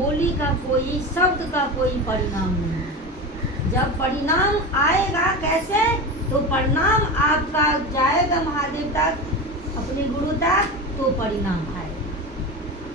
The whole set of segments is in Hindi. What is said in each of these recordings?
बोली का कोई, शब्द का कोई परिणाम नहीं है। जब परिणाम आएगा कैसे, तो परिणाम आपका जाएगा महादेव तक, अपने गुरु तक, तो परिणाम आएगा।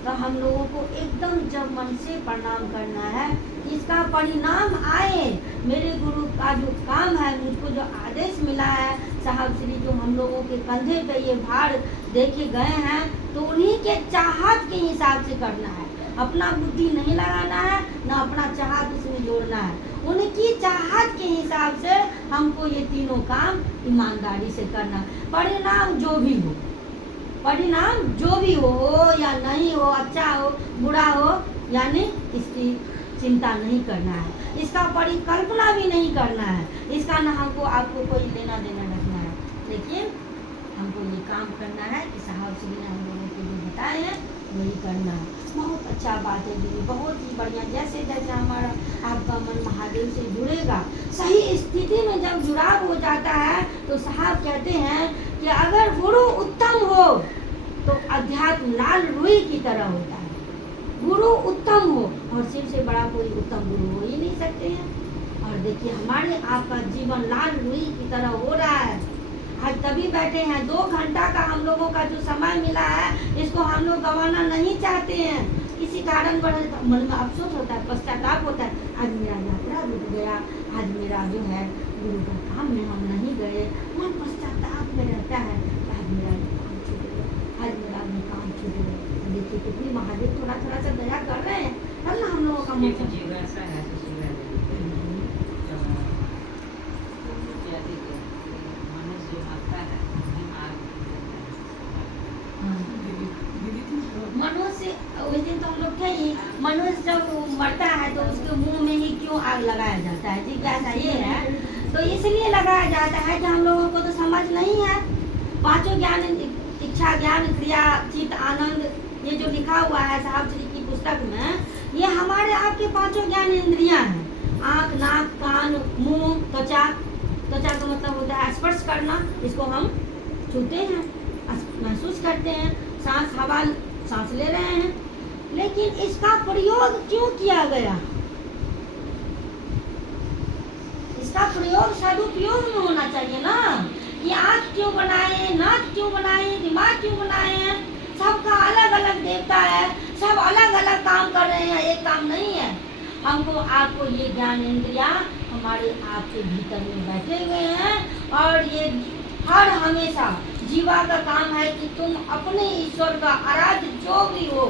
तो हम लोगों को एकदम जब मन से प्रणाम करना है, इसका परिणाम आए। मेरे गुरु का जो काम है, मुझको जो आदेश मिला है साहब श्री, जो हम लोगों के कंधे पे ये भार देके गए हैं, तो उन्हीं के चाहत के हिसाब से करना है। अपना बुद्धि नहीं लगाना है, ना अपना चाहत इसमें जोड़ना है। उनकी चाहत के हिसाब से हमको ये तीनों काम ईमानदारी से करना है। परिणाम जो भी हो, परिणाम जो भी हो या नहीं हो, अच्छा हो बुरा हो, यानी इसकी चिंता नहीं करना है, इसका परिकल्पना भी नहीं करना है, इसका ना हमको आपको कोई लेना देना रखना है। लेकिन हमको ये काम करना है कि साहब श्री ने हम लोगों को जो बताए हैं वही करना है। बहुत अच्छा बात है दीदी, बहुत ही बढ़िया। जैसे जैसे हमारा आपका मन महादेव से जुड़ेगा, सही स्थिति में जब जुड़ाव हो जाता है, तो साहब कहते हैं कि अगर गुरु उत्तम हो तो अध्यात्म लाल रुई की तरह होता है। गुरु उत्तम हो, और शिव से बड़ा कोई उत्तम गुरु हो ही नहीं सकते हैं। और देखिए हमारे आपका जीवन लाल रुई की तरह हो रहा है। आज तभी बैठे हैं, 2 घंटा का हम लोगों का जो समय मिला है, इसको हम लोग गंवाना नहीं चाहते हैं। किसी कारण पर मन में अफसोस होता है, पश्चाताप होता है, आज मेरा यात्रा रुक गया, आज मेरा जो है गुरु का काम में हम नहीं गए। मन पश्चाताप में रहता है, आज मेरा काम छूट गया, आज मेरा काम छूट गया। देखिए कितनी महादेव थोड़ा थोड़ा सा दया कर रहे हैं, है ना हम लोगों का मनुष्य। उस दिन तो हम लोग थे ही, मनुष्य जब मरता है तो उसके मुंह में ही क्यों आग लगाया जाता है? जिज्ञासा ये है, तो इसलिए लगाया जाता है कि हम लोगों को तो समझ नहीं है। 5 ज्ञान, इच्छा, ज्ञान, क्रिया, चित्त, आनंद, ये जो लिखा हुआ है साहब श्री की पुस्तक में, ये हमारे आपके 5 ज्ञान इंद्रियां हैं। आँख, नाक, कान, मुंह, त्वचा। त्वचा का मतलब होता है स्पर्श करना, इसको हम छूते हैं, महसूस करते हैं। सांस, हवा सांस ले रहे हैं, लेकिन इसका प्रयोग क्यों किया गया? इसका प्रयोग सदुपयोग में होना चाहिए ना। कि आँख क्यों बनाए, नाक क्यों बनाए, दिमाग क्यों बनाए हैं? सबका अलग अलग देवता है, सब अलग अलग काम कर रहे हैं, एक काम नहीं है। हमको आपको ये ज्ञान इंद्रिया हमारे आपके भीतर में बैठे हुए हैं, और ये हर हमेशा जीवा का काम है कि तुम अपने ईश्वर का आराध्य जो भी हो,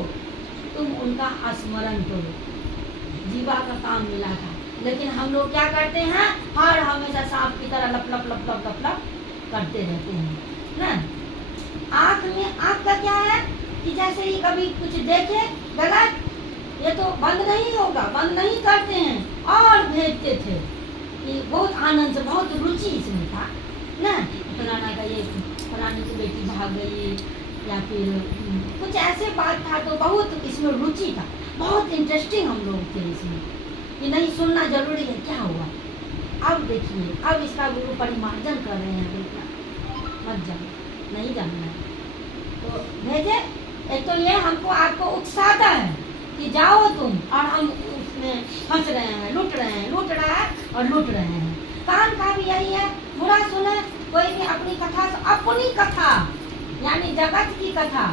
तुम उनका स्मरण करो। जीवा का काम मिला था, लेकिन हम लोग क्या करते हैं, हर हमेशा सांप की तरह लप लप लप लप लप लप करते रहते हैं ना। आँख में, आँख का क्या है कि जैसे ही कभी कुछ देखे गलत, ये तो बंद नहीं होगा, बंद नहीं करते हैं, और भेजते थे कि बहुत आनंद से, बहुत रुचि इसमें था ना। फलाना का ये, फलाने की बेटी भाग गई, या फिर कुछ ऐसे बात था, तो बहुत इसमें रुचि था, बहुत इंटरेस्टिंग हम लोग थे इसमें, कि नहीं सुनना जरूरी है, क्या हुआ। अब देखिए, अब इसका गुरु परिमार्जन कर रहे हैं, देखना मत जाना, नहीं जानना है तो भेजे। एक तो ये हमको आपको उकसाता है कि जाओ तुम, और हम उसमें फंस रहे हैं, लूट रहे हैं, लूट रहा है और लूट रहे हैं। कान का भी यही है, बुरा सुने, कोई भी अपनी कथा, अपनी कथा यानी जगत की कथा।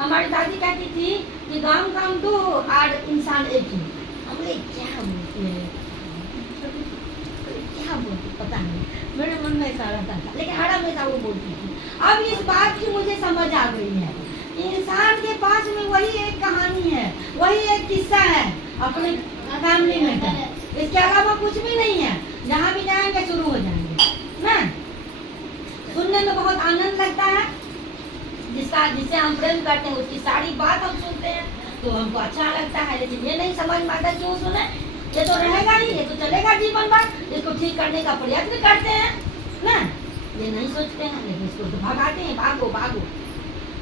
हमारी दादी कहती थी कि गांव काम 2 और इंसान एक ही। हमने क्या बोलते हैं, क्या बोलते पता नहीं, मेरे मन में ऐसा रहता था, लेकिन हर हमेशा वो बोलती थी। अब इस बात की मुझे समझ आ गई है, इंसान के पास में वही एक कहानी है, वही एक किस्सा है अपने फैमिली में का, इसके अलावा कुछ भी नहीं है। जहाँ भी जाएंगे शुरू हो जाएंगे ना। सुनने में बहुत आनंद लगता है, जिससे हम प्रेम करते हैं उसकी सारी बात हम सुनते हैं तो हमको अच्छा लगता है, लेकिन ये नहीं समझ में आता क्यों सुने, ये तो रहेगा ही, ये तो चलेगा जीवन भर, इसको ठीक करने का प्रयत्न करते हैं ना, ये नहीं सोचते हैं, लेकिन इसको तो भगाते हैं, भागो भागो।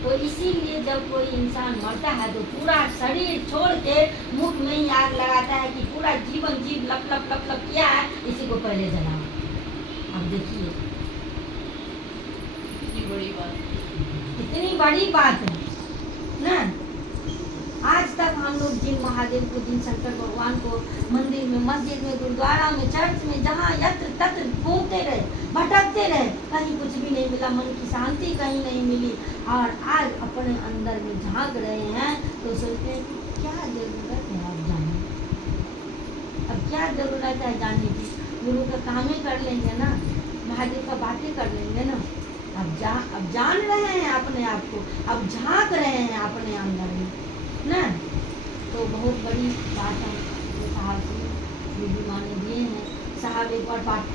तो इसीलिए जब कोई इंसान मरता है तो पूरा शरीर छोड़ के मुख में ही आग लगाता है कि पूरा जीवन जीव लप लप लप लप किया है, इसी को पहले जलाओ। अब देखिए कितनी बड़ी बात है ना। आज तक हम लोग जिन महादेव को दिन शंकर भगवान को मंदिर में, मस्जिद में, गुरुद्वारा में, चर्च में, जहाँ यत्र तत्र घूमते रहे, भटकते रहे, कहीं कुछ भी नहीं मिला, मन की शांति कहीं नहीं मिली। और आज अपने अंदर में झांक रहे हैं तो सोचते हैं कि क्या जरूरत है आप जाने, अब क्या जरूरत है जाने की, गुरु का काम ही कर लेंगे ना, महादेव का बातें कर लेंगे ना। अब जान रहे हैं अपने आप को, अब झांक रहे हैं अपने अंदर में ना। तो बहुत बड़ी बात है जो साहब जी दीदी माँ ने दिए हैं। साहब एक बार पाठ